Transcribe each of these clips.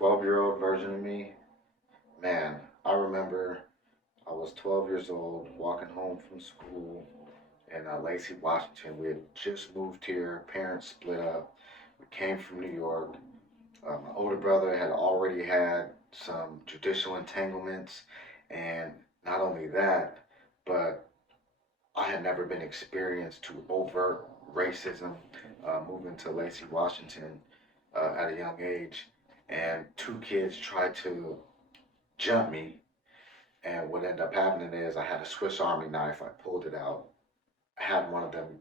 12-year-old version of me, man, I remember I was 12 years old walking home from school in Lacey, Washington. We had just moved here, parents split up. We came from New York. My older brother had already had some judicial entanglements, and not only that, but I had never been experienced to overt racism moving to Lacey, Washington at a young age. And two kids tried to jump me. And what ended up happening is I had a Swiss Army knife. I pulled it out. I had one of them,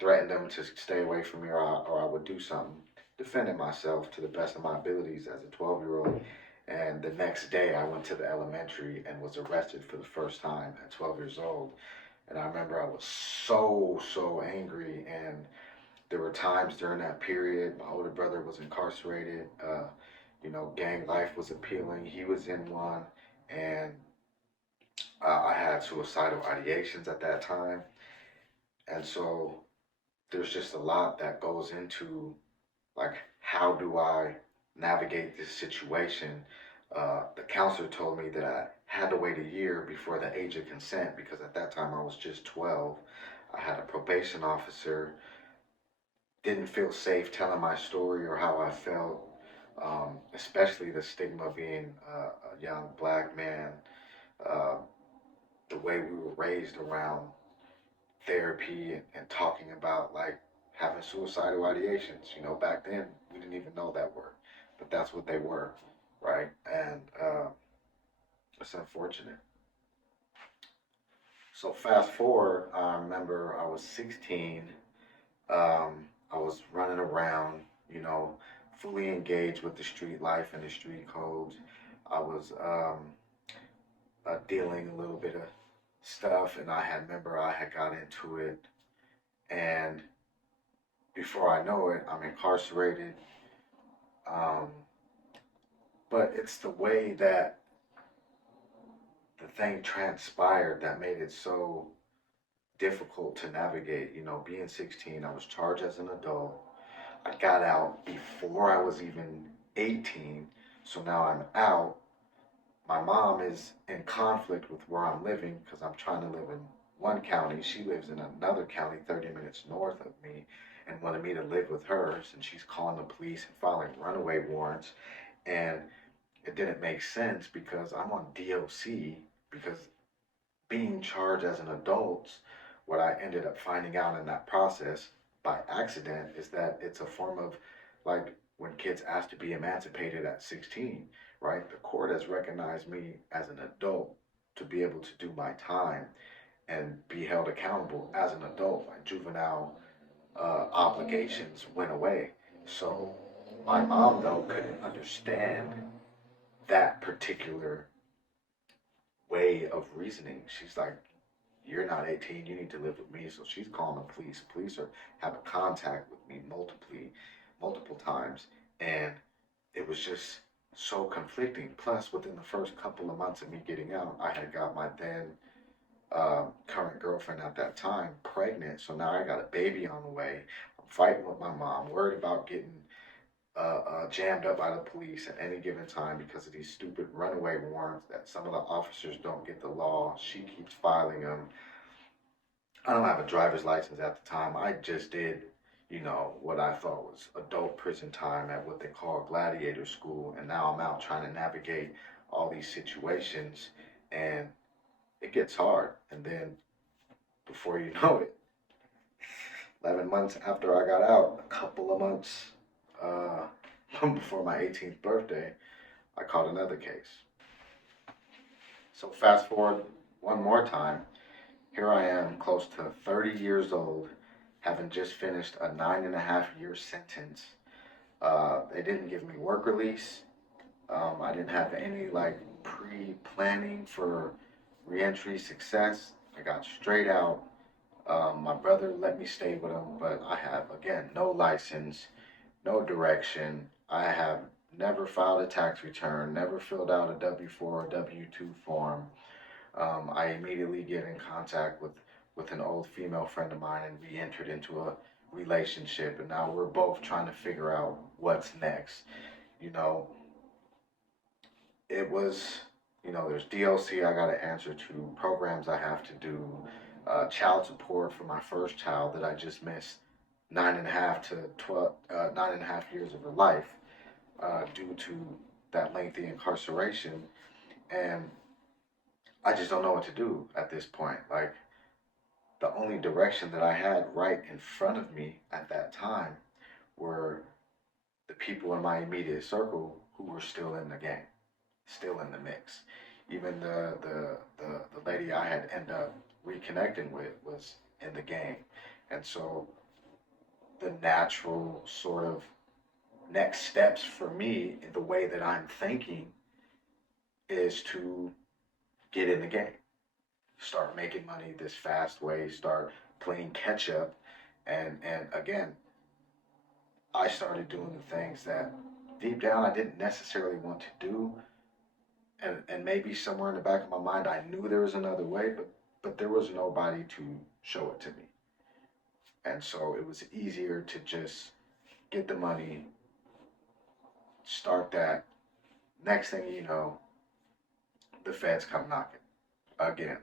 threatened them to stay away from me or I would do something. Defending myself to the best of my abilities as a 12-year-old. And the next day I went to the elementary and was arrested for the first time at 12 years old. And I remember I was so angry. And there were times during that period, my older brother was incarcerated. Gang life was appealing. He was in one. And I had suicidal ideations at that time. And so there's just a lot that goes into, like, how do I navigate this situation? The counselor told me that I had to wait a year before the age of consent because at that time I was just 12. I had a probation officer, didn't feel safe telling my story or how I felt, especially the stigma being a young black man, uh, the way we were raised around therapy and talking about like having suicidal ideations. Back then we didn't even know that word, but that's what they were, right? And it's unfortunate. So fast forward, I remember I was 16. I was running around, fully engaged with the street life and the street codes. I was dealing a little bit of stuff, and I had got into it, and before I know it, I'm incarcerated. Um, but it's the way that the thing transpired that made it so difficult to navigate. Being 16, I was charged as an adult. I got out before I was even 18. So now I'm out. My mom is in conflict with where I'm living because I'm trying to live in one county. She lives in another county 30 minutes north of me and wanted me to live with her since she's calling the police and filing runaway warrants. And it didn't make sense because I'm on DOC because being charged as an adult, what I ended up finding out in that process by accident is that it's a form of like when kids ask to be emancipated at 16, right? The court has recognized me as an adult to be able to do my time and be held accountable as an adult. My juvenile obligations went away. So my mom, though, couldn't understand that particular way of reasoning. She's like, you're not 18, you need to live with me. So she's calling the police. Police are having contact with me multiple times. And it was just so conflicting. Plus, within the first couple of months of me getting out, I had got my then current girlfriend at that time pregnant. So now I got a baby on the way. I'm fighting with my mom, worried about getting jammed up by the police at any given time because of these stupid runaway warrants that some of the officers don't get the law. She keeps filing them. I don't have a driver's license at the time. I just did, what I thought was adult prison time at what they call gladiator school. And now I'm out trying to navigate all these situations and it gets hard. And then before you know it, 11 months after I got out, a couple of months uh, before my 18th birthday, I caught another case. So fast forward one more time, here I am, close to 30 years old, having just finished a 9.5 year sentence. They didn't give me work release. I didn't have any like pre-planning for reentry success. I got straight out. My brother let me stay with him, but I have again no license, no direction. I have never filed a tax return, never filled out a W-4 or W-2 form. I immediately get in contact with an old female friend of mine, and we entered into a relationship, and now we're both trying to figure out what's next. You know, it was, there's DLC I got to answer to, programs I have to do, child support for my first child that I just missed 9.5 years of her life due to that lengthy incarceration. And I just don't know what to do at this point. Like, the only direction that I had right in front of me at that time were the people in my immediate circle who were still in the game, still in the mix. Even the lady I had ended up reconnecting with was in the game. And so the natural sort of next steps for me, in the way that I'm thinking, is to get in the game, start making money this fast way, start playing catch up. And again, I started doing the things that deep down I didn't necessarily want to do. And maybe somewhere in the back of my mind I knew there was another way, but there was nobody to show it to me. And so it was easier to just get the money, start that. Next thing you know, the feds come knocking again.